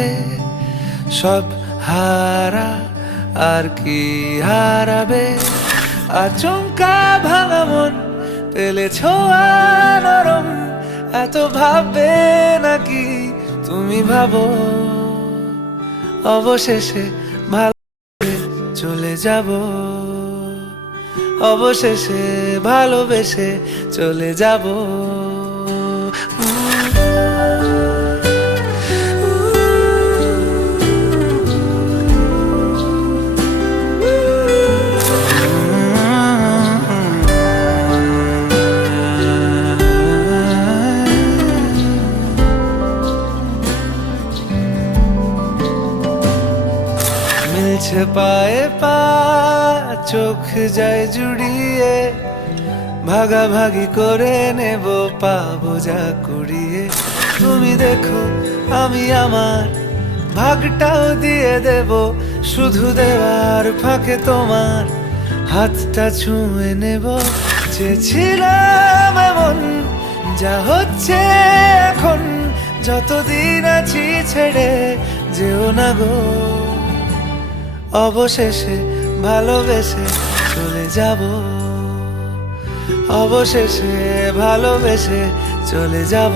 হারাবে, সব হারা আর কি হারাবে। আচমকা ভাঙা মন পেলে ছোঁয়া নরম, এত ভাববে নাকি তুমি ভাবো। অবশেষে ভালো চলে যাব, অবশেষে ভালোবেসে চলে যাব। মিলছে পায়ে পা, চোখ যায় জুড়িয়ে, ভাগাভাগি করে নেব পাবো যা কুড়িয়ে। তুমি দেখো আমি আমার ভাগটাও দিয়ে দেব, শুধু দেওয়ার ফাঁকে তোমার হাতটা ছুঁয়ে নেব। চেয়েছিলাম এমন, যা হচ্ছে এখন, যতদিন আছি ছেড়ে যেও না গো। অবশেষে ভালোবেসে চলে যাব, অবশেষে ভালোবেসে চলে যাব।